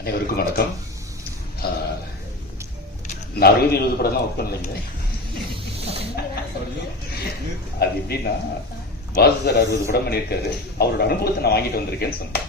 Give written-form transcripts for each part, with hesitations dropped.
அனைவருக்கும் வணக்கம். நான் 60-70 படம் தான் ஒர்க் பண்ணலைங்க. அது எப்படின்னா, பாசு சார் 60 படம் பண்ணியிருக்காரு. அவரோட அனுபவத்தை நான் வாங்கிட்டு வந்திருக்கேன்னு சொன்னேன்.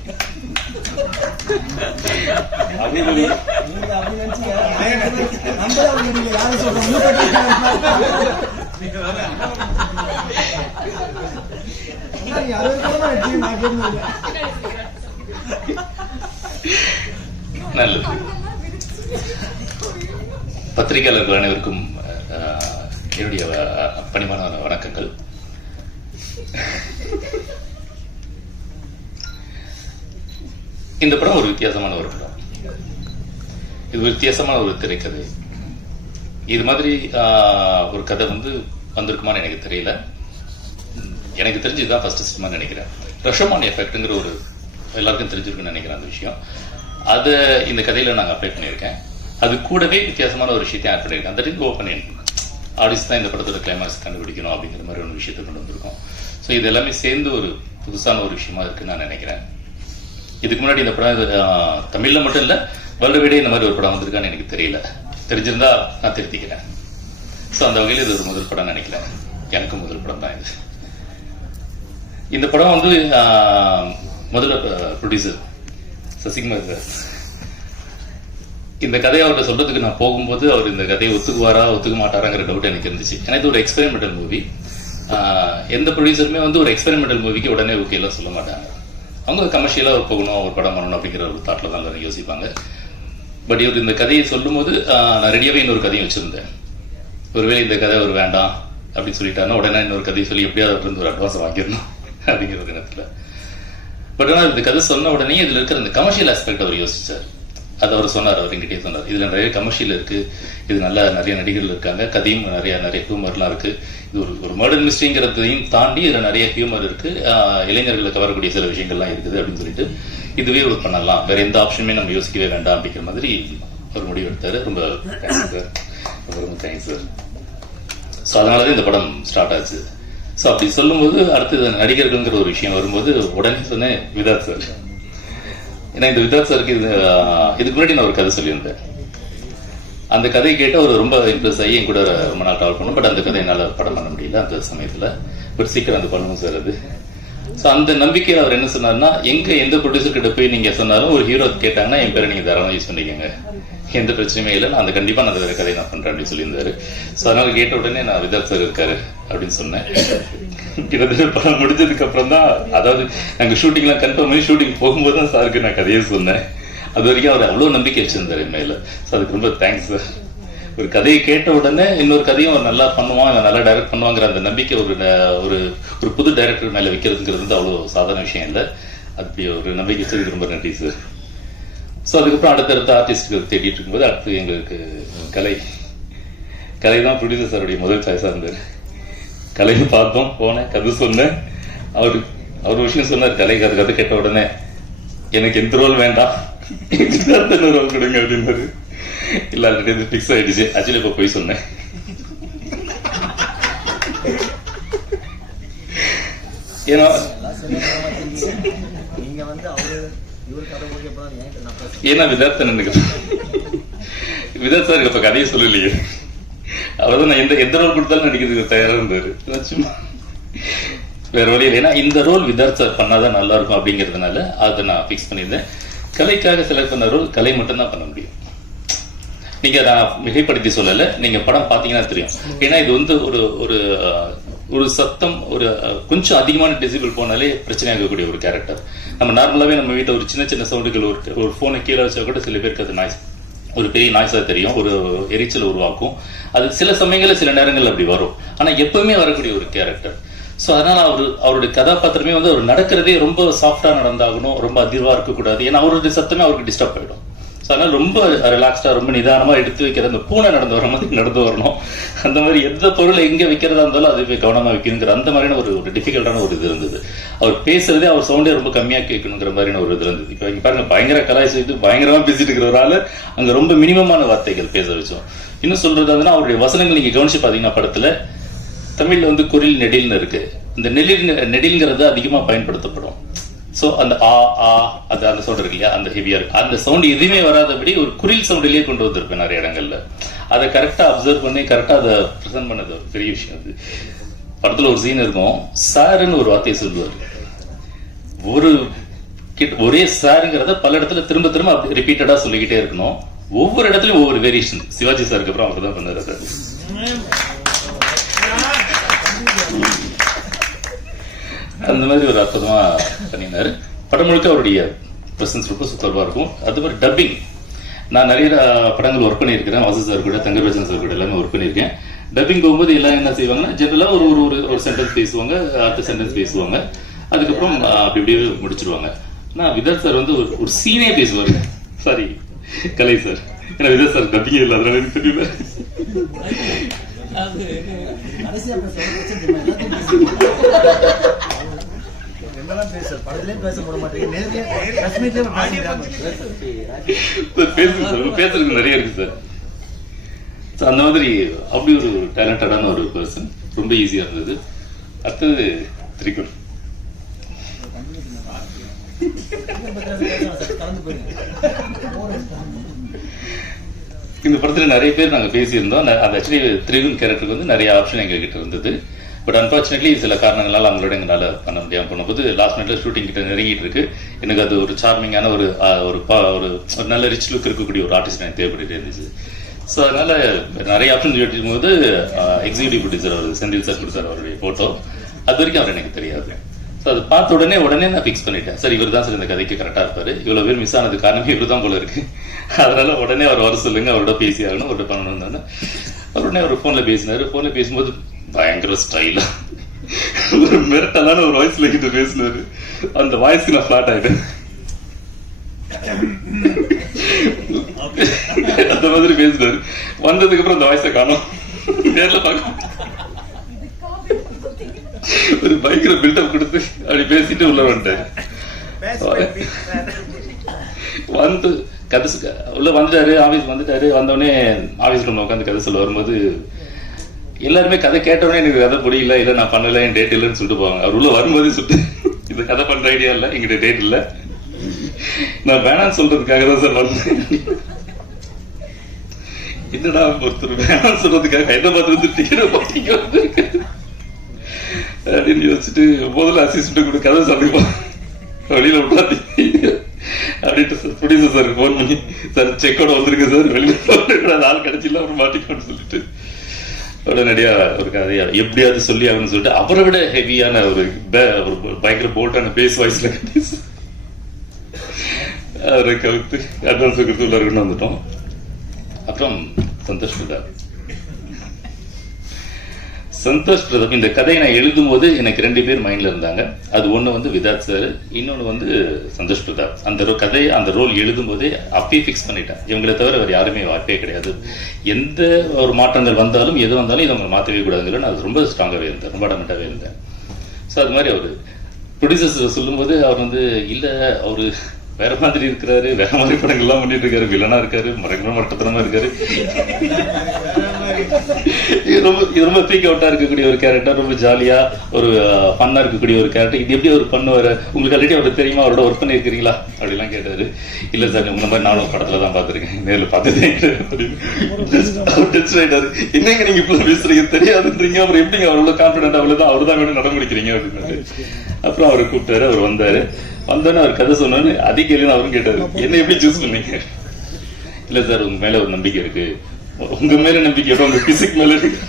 நல்லது. பத்திரிகையாளர்கள் அனைவருக்கும் என்னுடைய பணிவான வணக்கங்கள். இந்த படம் ஒரு வித்தியாசமான ஒரு படம். இது ஒரு வித்தியாசமான ஒரு திரைக்கதை. இது மாதிரி ஒரு கதை வந்திருக்குமான்னு எனக்கு தெரியல. எனக்கு தெரிஞ்சு இதுதான் ஃபர்ஸ்ட் சினிமா நினைக்கிறேன். ரஷோமான் எஃபெக்ட்ங்கிற ஒரு எல்லாருக்கும் தெரிஞ்சிருக்குன்னு நினைக்கிறேன் அந்த விஷயம். அதை இந்த கதையில நாங்கள் அப்ளை பண்ணியிருக்கேன். அது கூடவே வித்தியாசமான ஒரு விஷயத்தையும் ஆட் பண்ணியிருக்கேன். அந்த ரிங் ஓப்பன் ஆடியன்ஸ் தான் இந்த படத்தோட கிளைமாக்ஸ் கண்டுபிடிக்கணும் அப்படிங்கிற மாதிரி ஒரு விஷயத்தை கொண்டு வந்திருக்கோம். ஸோ இது எல்லாமே சேர்ந்து ஒரு புதுசான ஒரு விஷயமா இருக்குன்னு நான் நினைக்கிறேன். இதுக்கு முன்னாடி இந்த படம் தமிழ்ல மட்டும் இல்லை, வேர்ல்டு வைடே இந்த மாதிரி ஒரு படம் வந்திருக்கான்னு எனக்கு தெரியல. தெரிஞ்சிருந்தா நான் திருத்திக்கிறேன். ஸோ அந்த வகையில் இது ஒரு முதல் படம் நினைக்கிறேன். எனக்கு முதல் படம் தான் இது. இந்த படம் முதல்ல ப்ரொடியூசர் சசிகுமார் சார் இந்த கதையை அவர்கிட்ட சொல்றதுக்கு நான் போகும்போது அவர் இந்த கதையை ஒத்துக்குவாரா ஒத்துக்க மாட்டாராங்கிற டவுட் எனக்கு இருந்துச்சு. ஏன்னா இது ஒரு எக்ஸ்பெரிமெண்டல் மூவி. எந்த ப்ரொடியூசருமே ஒரு எக்ஸ்பெரிமெண்டல் மூவிக்கு உடனே ஓகே எல்லாம் சொல்ல மாட்டாங்க. அவங்க கமர்ஷியலா போகணும், ஒரு படம் பண்ணணும் அப்படிங்கிற ஒரு தாட்டில் தான் எல்லாரும் யோசிப்பாங்க. பட் இவர் இந்த கதையை சொல்லும் போது நான் ரெடியாவே இன்னொரு கதையும் வச்சிருந்தேன். ஒருவேளை இந்த கதை ஒரு வேண்டாம் அப்படின்னு சொல்லிட்டாருன்னா உடனே இன்னொரு கதையை சொல்லி எப்படியாவது இருந்து ஒரு அட்வான்ஸ் வாங்கிடணும் அப்படிங்கிற தினத்துல. பட் ஆனால் இந்த கதை சொன்ன உடனே இதுல இருக்கிற இந்த கமர்ஷியல் ஆஸ்பெக்ட் அவர் யோசிச்சார். அது அவர் சொன்னார், அவர் எங்கிட்டே சொன்னார். இதுல நிறைய கமர்ஷியல் இருக்கு, இது நிறைய நடிகர்கள் இருக்காங்க, கதையும் நிறைய ஹியூமர்லாம் இருக்கு. இது ஒரு மர்டர் மிஸ்ட்ரிங்கிறதையும் தாண்டி இதுல நிறைய ஹியூமர் இருக்கு, இளைஞர்களை கவரக்கூடிய சில விஷயங்கள்லாம் இருக்குது அப்படின்னு சொல்லிட்டு இதுவே ஒரு பண்ணலாம், வேற எந்த ஆப்ஷனுமே நம்ம யோசிக்கவே வேண்டாம் அப்படிங்கிற மாதிரி ஒரு முடிவு எடுத்தாரு. ரொம்ப தேங்க்ஸ் சார், ரொம்ப தேங்க்ஸ் சார். ஸோ அதனாலதான் இந்த படம் ஸ்டார்ட் ஆச்சு. ஸோ அப்படி சொல்லும்போது அடுத்து நடிகர்கள்ங்கிற ஒரு விஷயம் வரும்போது உடனே சொன்னேன் விதாத் சார். ஏன்னா இந்த விதாத் சாருக்கு இதுக்கு முன்னாடி நான் ஒரு கதை சொல்லியிருந்தேன். அந்த கதையை கேட்டு அவர் ரொம்ப இம்ப்ரெஸ் ஆகி என் கூட ரொம்ப நாள் ட்ராவல் பண்ணோம். பட் அந்த கதை என்னால் படம் பண்ண முடியல அந்த சமயத்தில். பட் சீக்கிரம் அந்த பண்ணணும் சார் அது. ஸோ அந்த நம்பிக்கையில் அவர் என்ன சொன்னார்னா, எந்த ப்ரொடியூசர் கிட்ட போய் நீங்க சொன்னாலும் ஒரு ஹீரோ கேட்டாங்கன்னா என் பேரை நீங்க தாராளமாக யூஸ் பண்ணிக்கோங்க, எந்த பிரச்சனையுமே இல்லை, நான் கண்டிப்பா நான் அந்த கதையை நான் பண்றேன் அப்படின்னு சொல்லியிருந்தாரு. ஸோ அதனால கேட்ட உடனே நான் விதாத் சார் இருக்காரு அப்படின்னு சொன்னேன். கிட்டத்தட்ட படம் முடிஞ்சதுக்கு அப்புறம் தான், அதாவது நாங்க ஷூட்டிங்லாம் கன்ஃபார்ம் பண்ணி ஷூட்டிங் போகும்போது தான் சாருக்கு நான் கதையே சொன்னேன். அது வரைக்கும் அவர் அவ்வளவு நம்பிக்கை வச்சிருந்தாரு என் மேல. ஸோ அதுக்கு ரொம்ப தேங்க்ஸ் சார். ஒரு கதையை கேட்ட உடனே இன்னொரு கதையும் அவர் நல்லா பண்ணுவான், நல்லா டைரக்ட் பண்ணுவாங்கிற அந்த நம்பிக்கை ஒரு புது டைரக்டர் மேல வைக்கிறதுங்கிறது அவ்வளவு சாதாரண விஷயம் இல்லை. அப்படி ஒரு நம்பிக்கை வச்சதுக்கு ரொம்ப நன்றி சார். ஸோ அதுக்கப்புறம் அடுத்தடுத்த ஆர்டிஸ்டுக்கு தேடிட்டு இருக்கும்போது அடுத்து எங்களுக்கு கலை தான் ப்ரொடியூசர் சாருடைய முதல் சாய்ஸா இருந்தார். கலையை பார்த்தோம், போனேன், கதை சொன்னேன். அவர் விஷயம் சொன்னார், கதை கேட்ட உடனே எனக்கு எந்த ரோல் வேண்டாம், ரோல் கொடுங்க அப்படின்னாரு. இல்ல ஆல்ரெடி பிக்ஸ் ஆயிடுச்சு. ஆக்சுவலி இப்ப போய் சொன்னேன். ஏன்னா விதாத் சார் இப்ப கதையை சொல்லலையே. அவர்தான் நான் எந்த ரோல் கொடுத்தாலும் நடிக்கிறதுக்கு தயாரா இருந்தாரு. வேற வழி இல்லை. ஏன்னா இந்த ரோல் விதாத் சார் பண்ணாதான் நல்லா இருக்கும் அப்படிங்கிறதுனால அதை நான் பிக்ஸ் பண்ணியிருந்தேன். கலைக்காக செலக்ட் பண்ண ரோல் கலை மட்டும் தான் பண்ண முடியும். நீங்க நான் மிகைப்படுத்தி சொல்லல, நீங்க படம் பாத்தீங்கன்னா தெரியும். ஏன்னா இது ஒரு சத்தம் கொஞ்சம் அதிகமான டெசிபிள் போனாலே பிரச்சனையாகக்கூடிய ஒரு கேரக்டர். நம்ம நார்மலாவே நம்ம வீட்டில் ஒரு சின்ன சவுண்டுகள் ஒரு போனை கீழே வச்சா கூட சில பேருக்கு அது நாய்ஸ், ஒரு பெரிய நாய்ஸா தெரியும், ஒரு எரிச்சல் உருவாக்கும். அது சில சமயங்கள்ல சில நேரங்கள் அப்படி வரும். ஆனா எப்பவுமே வரக்கூடிய ஒரு கேரக்டர். ஸோ அதனால அவருடைய கதாபாத்திரமே அவர் நடக்கிறதே ரொம்ப சாஃப்டா நடந்தாகணும், ரொம்ப அதிர்வா இருக்கக்கூடாது. ஏன்னா அவருடைய சத்தமே அவருக்கு டிஸ்டர்ப் ஆயிடும். ஸோ அதனால ரொம்ப ரிலாக்ஸ்டா ரொம்ப நிதானமா எடுத்து வைக்கிறது. அந்த பூனை நடந்து வர மாதிரி நடந்து வரணும். அந்த மாதிரி எந்த பொருளை எங்க வைக்கிறதா இருந்தாலும் அது போய் கவனமா வைக்கணுங்கிற அந்த மாதிரியான ஒரு டிஃபிகல்ட்டான ஒரு இது இருந்தது. அவர் பேசுறதே அவர் சவுண்டே ரொம்ப கம்மியா கேட்கணுங்கிற மாதிரியான ஒரு இது இருந்தது. இப்போ இங்க பாருங்க, பயங்கர கலாய்ச்சிட்டு பயங்கரமா பேசிட்டு இருக்கிறவரால அங்க ரொம்ப மினிமமான வார்த்தைகள் பேச வச்சோம். இன்னும் சொல்றது அவருடைய வசனங்கள் நீங்க கவனிச்சு பாத்தீங்கன்னா படத்துல தமிழ்ல குறில் நெடில்னு இருக்கு. இந்த நெடில்ங்கிறது அதிகமா பயன்படுத்தப்படும். ஸோ அந்த அந்த சவுண்ட் இருக்கு இல்லையா, அந்த ஹெவியா இருக்கு, அந்த சவுண்ட் எதுவுமே வராதபடி ஒரு குரில் சவுண்ட்லயே கொண்டு வந்திருப்பேன் நிறைய இடங்கள்ல. அதை கரெக்டா அப்சர்வ் பண்ணி கரெக்டா அதை ப்ரெசென்ட் பண்ணது ஒரு பெரிய விஷயம். அது படத்துல ஒரு சீன் இருக்கும், சாருன்னு ஒரு வார்த்தையை சொல்லுவார். ஒரே சாருங்கிறத பல இடத்துல திரும்ப திரும்ப ரிப்பீட்டடா சொல்லிக்கிட்டே இருக்கணும். ஒவ்வொரு இடத்துலயும் ஒவ்வொரு வேரியேஷன். சிவாஜி சாருக்கு அப்புறம் அவர் தான் பண்ணாரு சார். அந்த மாதிரி ஒரு அற்புதமா பண்ணினாரு. படம் முழுக்க அவருடைய பிரசன்ஸ் ரொம்ப சூப்பராக இருக்கும். அது மாதிரி டப்பிங், நான் நிறைய படங்கள் ஒர்க் பண்ணியிருக்கிறேன். வாசு சார் கூட, தங்கர்பச்சன் சார் கூட எல்லாமே ஒர்க் பண்ணியிருக்கேன். டப்பிங் போகும்போது எல்லாம் என்ன செய்வாங்கன்னா, ஜென்ரலா ஒரு சென்டென்ஸ் பேசுவாங்க, அடுத்த சென்டென்ஸ் பேசுவாங்க, அதுக்கப்புறம் அப்படி இப்படியே முடிச்சிருவாங்க. ஆனால் விதாத் சார் வந்து ஒரு சீனே பேசுவாரு. சாரி கலை சார், ஏன்னா விதாத் சார் டப்பிங்கே இல்லை, அதனால எனக்கு தெரியல. பேசுறதுக்கு நிறைய இருக்கு சார். அந்த மாதிரி அப்படி ஒரு டேலண்டடான ஒரு பர்சன், ரொம்ப ஈஸியா இருந்தது. அடுத்தது திரிகுன். இந்த படத்துல நிறைய பேர் நாங்க பேசியிருந்தோம். அந்த ஆக்சுவலி திரிகுன் கேரக்டருக்கு வந்து நிறைய ஆப்ஷன் எங்க கிட்ட இருந்தது. பட் அன்பார்ச்சுனேட்லி சில காரணங்களால் அவங்களோட எங்களால் பண்ண முடியாம போனபோது லாஸ்ட் மினிட்ல ஷூட்டிங் கிட்ட நெருங்கிட்டு இருக்கு. எனக்கு அது ஒரு சார்மிங்கான ஒரு நல்ல ரிச் லுக் இருக்கக்கூடிய ஒரு ஆர்டிஸ்ட் எனக்கு தேவைப்பட்டு இருந்துச்சு. ஸோ அதனால நிறைய ஆப்ஷன் எடுக்கும் போது எக்ஸிக்யூட்டிவ் ப்ரொடியூசர் அவர் செந்தில் சார் கொடுத்தார் அவருடைய போட்டோ. அது வரைக்கும் அவர் எனக்கு தெரியாது. ஸோ அதை பார்த்த உடனே நான் ஃபிக்ஸ் பண்ணிட்டேன். சார் இவர் தான் சார் இந்த கதைக்கு கரெக்டாக இருப்பாரு, இவ்வளோ பேர் மிஸ் ஆனது காரணமே இவர் தான் போல இருக்கு, அதனால உடனே அவர் வர சொல்லுங்க, அவரோட பேசி ஆகணும், அவர்கிட்ட பண்ணணும். உடனே அவர் ஃபோனில் பேசினாரு. ஃபோனில் பேசும்போது பயங்கர ஸ்டைலா ஒரு மிரட்டலான ஒரு வாய்ஸ்ல கிட்ட பேசினாரு. அந்த வாய்ஸ்க்கு நான் ஃபிளாட் ஆயிட்டேன். அந்த மாதிரி பேசினாரு. வந்ததுக்கு அப்புறம் அந்த வாய்ஸை காணோம், நேர்ல பார்க்க ஒரு பயங்கர பில்டப் கொடுத்து அப்படி பேசிட்டு உள்ள வந்துட்டாரு. வந்து கதை உள்ள வந்துட்டாரு, ஆபீஸ் வந்துட்டாரு. வந்தோடனே ஆபீஸ் ரூம்ல உட்காந்து கதை சொல்ல வரும்போது எல்லாருமே கதை கேட்டவொடனே எனக்கு கதை புரியல, இல்லை நான் பண்ணல, என் டேட் இல்லைன்னு சொல்லிட்டு போவாங்க. அவர் உள்ள வரும்போதே சொல்லிட்டு இந்த கதை பண்ற ஐடியா இல்லை, எங்கிட்ட டேட் இல்லை, நான் வேணான்னு சொல்றதுக்காக தான் சார் வந்தேன். என்னடா ஒருத்தர் வேணான்னு சொல்றதுக்காக ஹைதராபாத் வந்து டிக்கெட் போட்டீங்க அப்படின்னு யோசிச்சுட்டு முதல்ல அசிஸ்டன்ட் கூட கதை சொல்லிப்போம் வெளியில விட்டாதீங்க அப்படின்ட்டு ப்ரொடியூசர் சாருக்கு ஃபோன் பண்ணி, சார் செக்கோட வந்திருக்கு சார், வெளியில ஆள் கிடைச்சில அப்புறம் மாட்டிக்கோன்னு சொல்லிட்டு உடனடியா ஒரு கதையா எப்படியாவது சொல்லி ஆகணும்னு சொல்லிட்டு அவரை விட ஹெவியான ஒரு பயங்கர போல்டான பேஸ் வாய்ஸ்ல அவரை கவுத்து அட்வான்ஸ் கொடுத்து உள்ள இருக்குன்னு வந்துட்டோம். அப்புறம் சந்தோஷ் பிரதாப் இந்த கதையை நான் எழுதும் போது எனக்கு 2 பேர் மைண்ட்ல இருந்தாங்க. அது ஒண்ணு வந்து விதாத் சார், இன்னொன்னு வந்து சந்தோஷ் பிரதாப். அந்த கதையை அந்த ரோல் எழுதும் போதே அப்பயே பிக்ஸ் பண்ணிட்டேன். இவங்களை தவிர வேறு யாருமே வாய்ப்பே கிடையாது. எந்த ஒரு மாற்றங்கள் வந்தாலும் எது வந்தாலும் இதை அவங்க மாற்றவே கூடாதுன்னு நான் ரொம்ப ஸ்ட்ராங்காகவே இருந்தேன், ரொம்ப அடமெண்டாகவே இருந்தேன். ஸோ அது மாதிரி அவர் ப்ரொடியூசர்ஸ் சொல்லும்போது அவர் வந்து இல்லை அவரு வேற மாதிரி இருக்கிறாரு, வேற மாதிரி படங்கள்லாம் பண்ணிட்டு இருக்காரு, வில்லனா இருக்காரு, மட்டத்தனமா இருக்காரு, ரொம்ப பீக் அவுட்டா இருக்கக்கூடிய ஒரு கேரக்டர், ரொம்ப ஜாலியா ஒரு ஃபன்னா இருக்கக்கூடிய ஒரு கேரக்டர், இது எப்படி அவர் பண்ணுவாரு, உங்களுக்கு ஆல்ரெடி அவருக்கு தெரியுமா, அவரோட ஒர்க் பண்ணிருக்கீங்களா அப்படிலாம் கேட்டாரு. இல்ல சார் உங்க மாதிரி நானும் படத்துல தான் பாத்துருக்கேன், நேர்ல பார்த்ததே ஆயிட்டாரு. என்னங்க நீங்க இப்ப பேசுறீங்க தெரியாதுன்றீங்க, அப்புறம் எப்படிங்க அவரோட கான்பிடன்ட் அவ்வளவுதான் அவர் தான் வேணும் நடமுடிக்கிறீங்க அப்படின்னு. அப்புறம் அவரை கூப்பிட்டாரு, அவர் வந்தாரு. வந்தோன்னு அவர் கதை சொன்னாரு. அதே கேள்வி அவரும் கேட்டாரு, என்ன எப்படி சூஸ் பண்ணீங்க? இல்ல சார் உங்க மேல ஒரு நம்பிக்கை இருக்கு. உங்க மேல நம்பிக்கை உங்க பிசிக் மேல இருக்கு.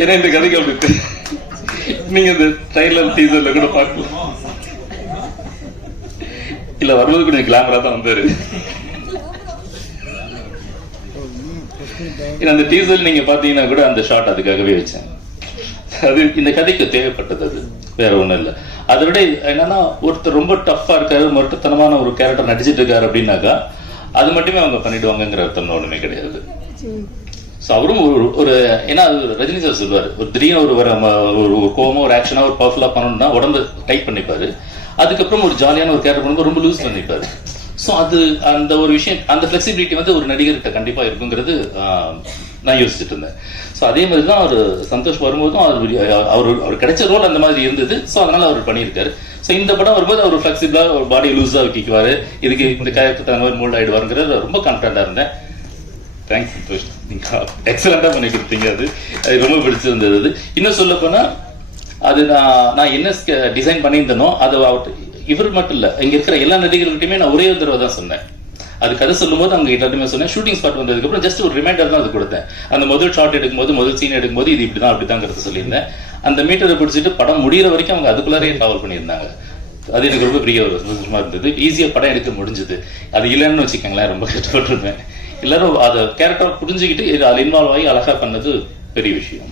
ஏன்னா இந்த கதைக்கு அப்படி நீங்க இந்த ட்ரைலர் டீசர்ல கூட பார்க்கலாம். இல்ல வரும்போது கொஞ்சம் கிளாமரா தான் வந்தாரு. அந்த டீசர் நீங்க பாத்தீங்கன்னா கூட அந்த ஷாட் அதுக்காகவே வச்சேன். அது இந்த கதைக்கு தேவைப்பட்டது, அது வேற ஒண்ணும் இல்லை. அதை விட என்னன்னா ஒருத்தர் ரொம்ப டஃப்பா இருக்காரு, மொட்டத்தனமான ஒரு கேரக்டர் நடிச்சிட்டு இருக்காரு அப்படின்னாக்கா அது மட்டுமே அவங்க பண்ணிடுவாங்கிற அர்த்தம் ஒண்ணுமே கிடையாது. அவரும் ஒரு ஏன்னா ரஜினி சார் சொல்லுவாரு, ஒரு திடீர்னு ஒரு கோவமா ஒரு ஆக்ஷனா ஒரு பவர்ஃபுல்லா பண்ணணும்னா உடம்பு டைட் பண்ணிப்பாரு, அதுக்கப்புறம் ஒரு ஜாலியான ஒரு கேரக்டர் பண்ணும்போது ரொம்ப லூஸ் பண்ணிப்பாரு. ஸோ அது அந்த ஒரு விஷயம், அந்த ஃபிளெக்சிபிலிட்டி வந்து ஒரு நடிகர்கிட்ட கண்டிப்பாக இருக்குங்கிறது நான் யோசிச்சுட்டு இருந்தேன். ஸோ அதே மாதிரி தான் அவர் சந்தோஷ் வரும்போதும் அவர் கிடைச்ச ரோல் அந்த மாதிரி இருந்தது. ஸோ அதனால அவர் பண்ணியிருக்காரு. ஸோ இந்த படம் வரும்போது அவர் ஃபிளெக்சிபிளாக ஒரு பாடி லூஸாக வைக்கிக்குவார், இதுக்கு இந்த கேரக்டர் தகுந்த மாதிரி மோல்ட் ஆகிடுவாருங்கிறது ரொம்ப கான்ஃபிடண்டாக இருந்தேன். தேங்க்ஸ் சந்தோஷ், நீங்கள் எக்ஸலண்டாக பண்ணி கொடுத்தீங்க. அது ரொம்ப பிடிச்சிருந்தது. அது இன்னும் சொல்ல போனால் அது நான் என்ன டிசைன் பண்ணியிருந்தேனோ அது இவர் மட்டும் இல்லை, இங்கே இருக்கிற எல்லா நடிகர்கள்ட்டையுமே நான் ஒரே ஒரு தடவை தான் சொன்னேன். அது கதை சொல்லும்போது அவங்க எல்லாருமே சொன்னேன். ஷூட்டிங் ஸ்பாட் வந்ததுக்கப்புறம் ஜஸ்ட் ஒரு ரிமைண்டர் தான் அது கொடுத்தேன். அந்த முதல் ஷாட் எடுக்கும்போது, முதல் சீன் எடுக்கும்போது இது இப்படி தான் அப்படி தான் சொல்லியிருந்தேன். அந்த மீட்டரை பிடிச்சிட்டு படம் முடிகிற வரைக்கும் அவங்க அதுக்குள்ளாரே ட்ராவல் பண்ணியிருந்தாங்க. அது எனக்கு ரொம்ப பெரிய ஒரு சந்தோஷமா இருந்தது. ஈஸியாக படம் எடுக்க முடிஞ்சது. அது இல்லைன்னு வச்சுக்கோங்களேன், ரொம்ப கஷ்டப்பட்டுருந்தேன். எல்லாரும் அதை கேரக்டர் புரிஞ்சுக்கிட்டு அதில் இன்வால்வ் ஆகி அழகாக பண்ணது பெரிய விஷயம்.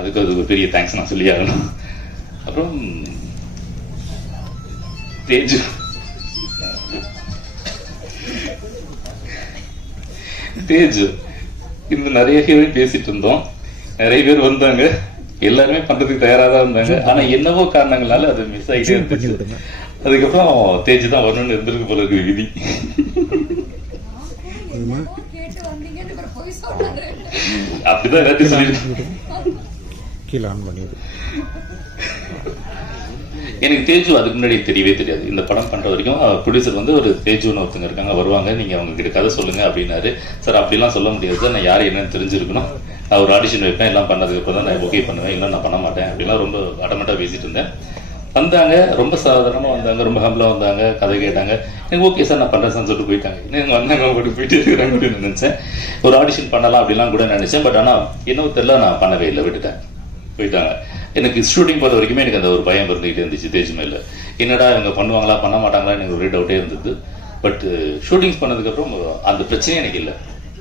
அதுக்கு அது ஒரு பெரிய தேங்க்ஸ் நான் சொல்லி ஆகணும். அப்புறம் தேஜு இந்த நிறைய பேர் பேசிட்டு இருந்தோம், நிறைய பேர் வந்தாங்க, எல்லாருமே பண்றதுக்கு தயாரா தான் இருந்தாங்க. ஆனா என்னவோ காரணங்களால அது மிஸ் ஆகிட்டே இருந்துச்சு. அதுக்கப்புறம் தேஜ் தான் வரணும்னு இருந்திருக்கு போல இருக்கு விதி. அப்படிதான் எல்லாத்தையும் சொல்லிட்டு எனக்கு தேஜு அதுக்கு முன்னாடி தெரியவே தெரியாது. இந்த படம் பண்ற வரைக்கும் ப்ரொடியூசர் வந்து ஒரு தேஜுன்னு ஒருத்தங்க இருக்காங்க, வருவாங்க, நீங்க அவங்க கிட்ட கதை சொல்லுங்க அப்படின்னாரு. சார் அப்படிலாம் சொல்ல முடியாது சார், நான் யார் என்னன்னு தெரிஞ்சிருக்கணும், ஒரு ஆடிஷன் வைப்பேன், எல்லாம் பண்ணதுக்கு அப்புறம் தான் நான் ஓகே பண்ணுவேன், இல்லை நான் பண்ண மாட்டேன் அப்படிலாம் ரொம்ப அடமெண்டா பேசிட்டு இருந்தேன். வந்தாங்க, ரொம்ப சாதாரணமா வந்தாங்க, ரொம்ப ஹம்பிளா வந்தாங்க, கதை கேட்டாங்க. எனக்கு ஓகே சார் நான் பண்றேன் சொல்லிட்டு போயிட்டாங்க. இன்னும் வந்தாங்க, போயிட்டு இருக்கிறாங்க அப்படின்னு நினைச்சேன். ஒரு ஆடிஷன் பண்ணலாம் அப்படிலாம் கூட நினைச்சேன். பட் ஆனா என்னவோ தெரியல, நான் பண்ணவே இல்லை, விட்டுட்டேன், போயிட்டாங்க. எனக்கு ஷூட்டிங் போகிற வரைக்குமே எனக்கு அந்த ஒரு பயம் இருந்துகிட்டே இருந்துச்சு தேஜ் மேல. என்னடா இவங்க பண்ணுவாங்களா பண்ண மாட்டாங்களா எனக்கு ஒரே டவுட்டே இருந்தது. பட் ஷூட்டிங்ஸ் பண்ணதுக்கப்புறம் அந்த பிரச்சனையே எனக்கு இல்லை.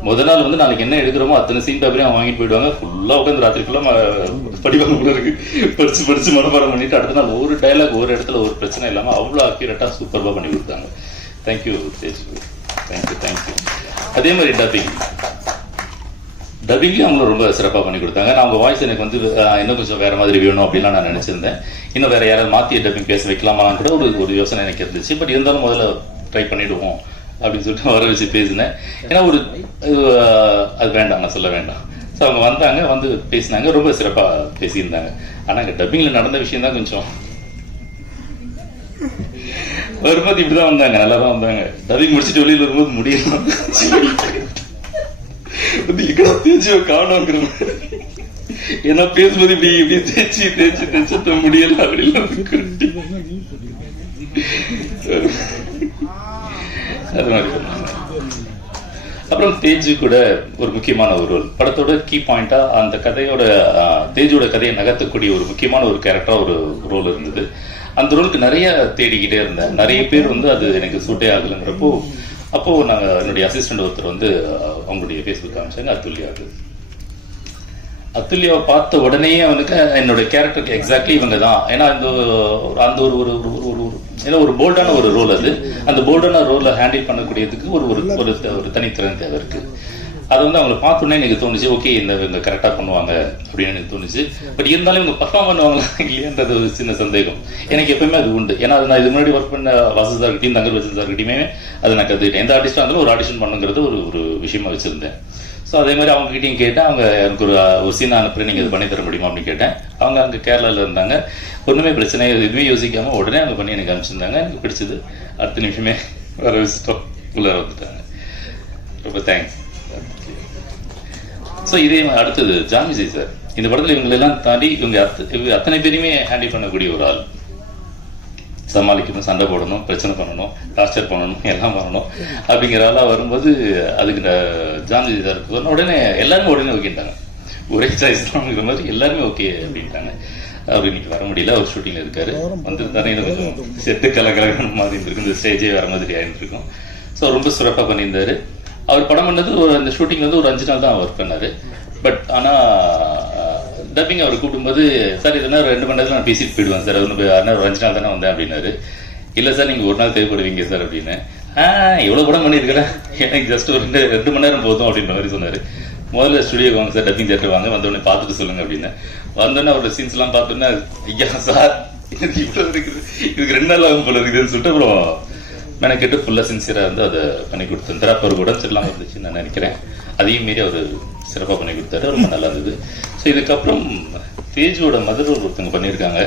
முதல் நாள் வந்து நாளைக்கு என்ன எடுக்கிறோமோ அத்தனை சீன் பேப்பரையும் அவங்க வாங்கிட்டு போயிடுவாங்க. ஃபுல்லாக உட்காந்து ராத்திரி ஃபுல்லாக படிப்பாங்க போல இருக்கு, படிச்சு மனப்பாடம் பண்ணிட்டு அடுத்த நாள் ஒரு டைலாக் ஒரு இடத்துல ஒரு பிரச்சனை இல்லாமல் அவ்வளோ அக்யூரேட்டாக சூப்பராக பண்ணி கொடுத்தாங்க. Thank you Tej, thank you. அதே மாதிரி டப்பிங்லேயும் அவங்களும் ரொம்ப சிறப்பாக பண்ணி கொடுத்தாங்க. நான் அவங்க வாய்ஸ் எனக்கு வந்து இன்னும் கொஞ்சம் வேற மாதிரி வேணும் அப்படின்லாம் நான் நினச்சிருந்தேன். இன்னும் வேற யாராவது மாற்றி டப்பிங் பேச வைக்கலாமான்னு கூட ஒரு யோசனை எனக்கு இருந்துச்சு. பட் இருந்தாலும் முதல்ல ட்ரை பண்ணிவிடுவோம் அப்படின்னு சொல்லிட்டு வர வச்சு பேசினேன். ஏன்னா அது வேண்டாம், நான் சொல்ல வேண்டாம். ஸோ அவங்க வந்தாங்க, வந்து பேசினாங்க, ரொம்ப சிறப்பாக பேசியிருந்தாங்க. ஆனால் இங்கே டப்பிங்கில் நடந்த விஷயம் தான் கொஞ்சம் வரும்போது இப்படி தான் வந்தாங்க, நல்லா தான் வந்தாங்க. டப்பிங் முடிச்சுட்டு வெளியில் வரும்போது முடியலாம் தேய்ச்சியோ காணுங்கிற ஏன்னா பேசும்போது இப்படி இப்படி தேய்ச்சி முடியல அப்படின்னு. அது மாதிரி அப்புறம் தேஜு கூட ஒரு முக்கியமான ஒரு ரோல், படத்தோட கீ பாயிண்டா அந்த கதையோட தேஜோட கதையை நகர்த்தக்கூடிய ஒரு முக்கியமான ஒரு கேரக்டரா ஒரு ரோல் இருந்தது. அந்த ரோலுக்கு நிறைய தேடிக்கிட்டே இருந்தேன். நிறைய பேர் வந்து அது எனக்கு சூட்டே ஆகலைங்கிறப்போ அப்போ நாங்கள் என்னுடைய அசிஸ்டன்ட் ஒருத்தர் வந்து அவங்களுடைய ஃபேஸ்புக் காமிச்சாங்க, அத்துல்யாவை பார்த்த உடனே அவனுக்கு என்னோட கேரக்டருக்கு எக்ஸாக்ட்லி இவங்க தான். ஏன்னா அந்த ஒரு போல்டான ஒரு ரோல், அது அந்த போல்டான ரோலை ஹேண்டில் பண்ணக்கூடியதுக்கு ஒரு தனித்திறன் தேவை இருக்கு. அதை வந்து அவங்களை பார்த்தோன்னே எனக்கு தோணுச்சு, ஓகே இவங்க கரெக்டாக பண்ணுவாங்க அப்படின்னு எனக்கு தோணுச்சு. பட் இருந்தாலும் இவங்க பர்ஃபார்ம் பண்ணுவாங்களா இல்லையான்றது ஒரு சின்ன சந்தேகம் எனக்கு எப்பவுமே அது உண்டு. ஏன்னா அது நான் இது முன்னாடி ஒர்க் பண்ண வாசு சார்கிட்டையும் தங்கர் வசன் சார்கிட்டையுமே அதை நான் கற்றுக்கிட்டேன். எந்த ஆர்டிஸ்டாக இருந்தாலும் ஒரு ஆடிஷன் பண்ணுங்கிறது ஒரு விஷயமா வச்சிருந்தேன். ஸோ அதே மாதிரி அவங்க கிட்டையும் கேட்டேன், அவங்க எனக்கு ஒரு சீன் அனுப்புறேன், நீங்கள் இது பண்ணி தர முடியுமா அப்படின்னு கேட்டேன். அவங்க அங்கே கேரளாவில் இருந்தாங்க, ஒன்றுமே பிரச்சனை எதுவுமே யோசிக்காமல் உடனே அவங்க பண்ணி எனக்கு அனுப்பிச்சிருந்தாங்க. எனக்கு பிடிச்சது, அடுத்த நிமிஷமே வர வச்சுட்டோம், உள்ளே வந்துட்டாங்க. ரொம்ப தேங்க்ஸ். ஸோ இதே அடுத்தது ஜான்விஜய் சார். இந்த படத்தில் இவங்களெல்லாம் தாண்டி இவங்க அத்தனை பேருமே ஹேண்டில் பண்ணக்கூடிய ஒரு ஆள். சமாளிக்கணும், சண்டை போடணும், பிரச்சனை பண்ணணும், டார்ச்சர் பண்ணணும், எல்லாம் பண்ணணும் அப்படிங்கிற ஆளாக வரும்போது அதுக்கு ஜான்விஜய் சார் சொன்ன உடனே எல்லாருமே உடனே ஓகேட்டாங்க. ஒரே சாய்ஸ் தான்ங்கிற மாதிரி எல்லாருமே ஓகே அப்படின்ட்டாங்க. அவர் இன்னைக்கு வர முடியல, அவர் ஷூட்டிங்ல இருக்காரு. வந்து தானே கொஞ்சம் செட்டு கலகலகன மாதிரி இருந்திருக்கு, இந்த ஸ்டேஜே வர மாதிரி ஆயிருக்கும். ஸோ ரொம்ப சிறப்பாக பண்ணியிருந்தாரு. அவர் படம் பண்ணது அந்த ஷூட்டிங் வந்து ஒரு 5 நாள் தான் ஒர்க் பண்ணாரு. பட் ஆனால் டப்பிங் அவர் கூப்பிடும்போது, சார் இதெல்லாம் 2 மணி நேரத்தில் நான் பேசிட்டு போயிடுவேன் சார், அது ஒரு 5 நாள் தானே வந்தேன் அப்படின்னாரு. இல்லை சார் நீங்கள் ஒரு நாள் தேவைப்படுவீங்க சார் அப்படின்னு. எவ்வளோ படம் பண்ணியிருக்கிறேன், எனக்கு ஜஸ்ட் ஒரு 2 மணி நேரம் போதும் அப்படின்ற மாதிரி சொன்னார். முதல்ல ஸ்டுடியோக்கு வாங்க சார், டப்பிங் தேட்டர் வாங்க, வந்தோடனே பார்த்துட்டு சொல்லுங்க அப்படின்னு. வந்தோடனே அவரோட சீன்ஸ்லாம் பார்த்தோன்னா, ஐயா சார் எனக்கு இவ்வளோ இருக்குது, இதுக்கு 2 நாள் ஆகும் போல இருக்குதுன்னு சொல்லிட்டு அப்புறம் மெனக்கெட்டு ஃபுல்லாக சின்சியராக இருந்து அதை பண்ணி கொடுத்துருந்தாரு. அப்போ ஒரு உடம்பு சரியில்லாமல் இருந்துச்சுன்னு நான் நினைக்கிறேன். அதையும் மீறி அவர் சிறப்பாக பண்ணி கொடுத்தாரு. ரொம்ப நல்லா இருந்தது. ஸோ இதுக்கப்புறம் தேஜுவோட மதர் ஒருத்தவங்க பண்ணியிருக்காங்க.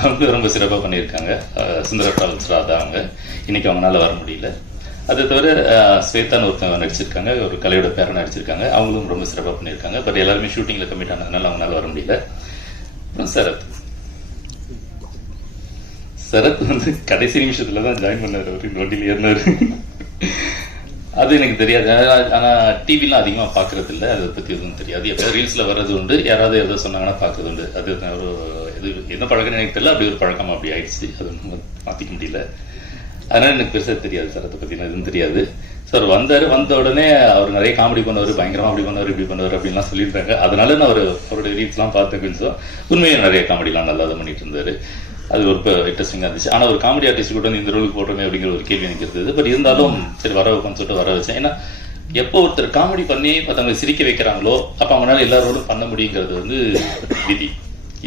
அவங்க ரொம்ப சிறப்பாக பண்ணியிருக்காங்க. சுந்தர ட்ராவல்ஸ் ராதா அவங்க. இன்னைக்கு அவங்களால வர முடியல. அதை தவிர ஸ்வேதான்னு ஒருத்தவங்க நடிச்சிருக்காங்க. ஒரு கலையோட பேரை நடிச்சிருக்காங்க. அவங்களும் ரொம்ப சிறப்பாக பண்ணியிருக்காங்க. பட் எல்லாருமே ஷூட்டிங்கில் கமிட் ஆனதுனால அவங்களால வர முடியல. அப்புறம் சரத் வந்து கடைசி நிமிஷத்துல தான் ஜாயின் பண்ணாரு. அவர் இந்த வண்டியில் ஏறினாரு. அது எனக்கு தெரியாது. ஆனா டிவிலாம் அதிகமா பாக்குறது இல்லை. அதை பத்தி எதுவும் தெரியாது. எப்போ ரீல்ஸ்ல வர்றது உண்டு. யாராவது எதாவது சொன்னாங்கன்னா பாக்குறது உண்டு. அது ஒரு இது என்ன பழக்கம்னு எனக்கு தெரியல. அப்படி ஒரு பழக்கம் அப்படி ஆயிடுச்சு. அது மாத்திக்க முடியல. அதனால எனக்கு பெருசா தெரியாது. சரத்தை பத்தி எதுவும் தெரியாது. சார் வந்தாரு. வந்த உடனே அவர் நிறைய காமெடி பண்ணுவார். பயங்கரமா அப்படி பண்ணுவார், இப்படி பண்ணுவார் அப்படின்லாம் சொல்லியிருந்தாங்க. அதனால நான் அவருடைய ரீல்ஸ்லாம் பார்த்தேன். கொஞ்சம் உண்மையாக நிறைய காமெடிலாம் நல்லா தான் பண்ணிட்டு இருந்தாரு. அது ஒரு இன்ட்ரெஸ்டிங்காக இருந்துச்சு. ஆனால் ஒரு காமெடி ஆர்டிஸ்ட் கூட இந்த ரோலுக்கு போடுறோமே அப்படிங்கிற ஒரு கேள்வி எனக்கு இருந்தது. பட் இருந்தாலும் சரி வர வைப்போம்னு சொல்லிட்டு வர வச்சேன். ஏன்னா எப்போ ஒருத்தர் காமெடி பண்ணி மற்றவங்க சிரிக்க வைக்கிறாங்களோ அப்போ அவங்களால எல்லா ரோலும் பண்ண முடியுங்கிறது வந்து விதி.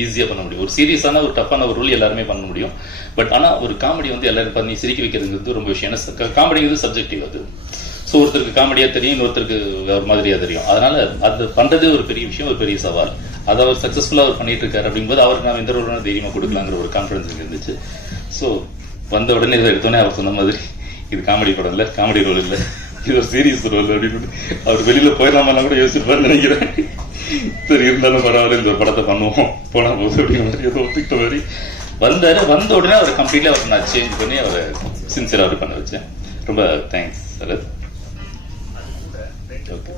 ஈஸியாக பண்ண முடியும். ஒரு சீரியஸான ஒரு டஃப்பான ஒரு ரோல் எல்லாருமே பண்ண முடியும். பட் ஆனால் ஒரு காமெடி வந்து எல்லாரும் பண்ணி சிரிக்க வைக்கிறதுங்கிறது ரொம்ப விஷயம். ஏன்னா காமெடிங்கிறது சப்ஜெக்டிவ். அது ஸோ ஒருத்தருக்கு காமெடியாக தெரியும், இன்னொருத்தருக்கு ஒரு மாதிரியாக தெரியும். அதனால அது பண்ணுறது ஒரு பெரிய விஷயம், ஒரு பெரிய சவால். அதை அவர் சக்ஸஸ்ஃபுல்லாக அவர் பண்ணிட்டு இருக்காரு. அப்படிங்கும்போது அவருக்கு நான் எந்த ரோலும் தைரியமாக கொடுக்கலாங்கிற ஒரு கான்ஃபிடன்ஸ் இருந்துச்சு. ஸோ வந்த உடனே இதை எடுத்தோடனே அவர் சொன்ன மாதிரி இது காமெடி படம் இல்லை, காமெடி ரோல் இல்லை, இது ஒரு சீரியஸ் ரோல் அப்படின்னு அவர் வெளியில் போயிடலாமெல்லாம் கூட யோசிச்சிருப்பாருன்னு நினைக்கிறேன். சரி இருந்தாலும் பரவாயில்ல, இந்த ஒரு படத்தை பண்ணுவோம் போனா போகுது அப்படிங்கிற மாதிரி ஏதோ ஒத்துக்கிட்ட மாதிரி வந்தாரு. வந்த உடனே அவர் கம்ப்ளீட்டாக அவர் நான் சேஞ்ச் பண்ணி அவரை சின்சியராக பண்ண வச்சேன். ரொம்ப தேங்க்ஸ் சரத். ஓகே.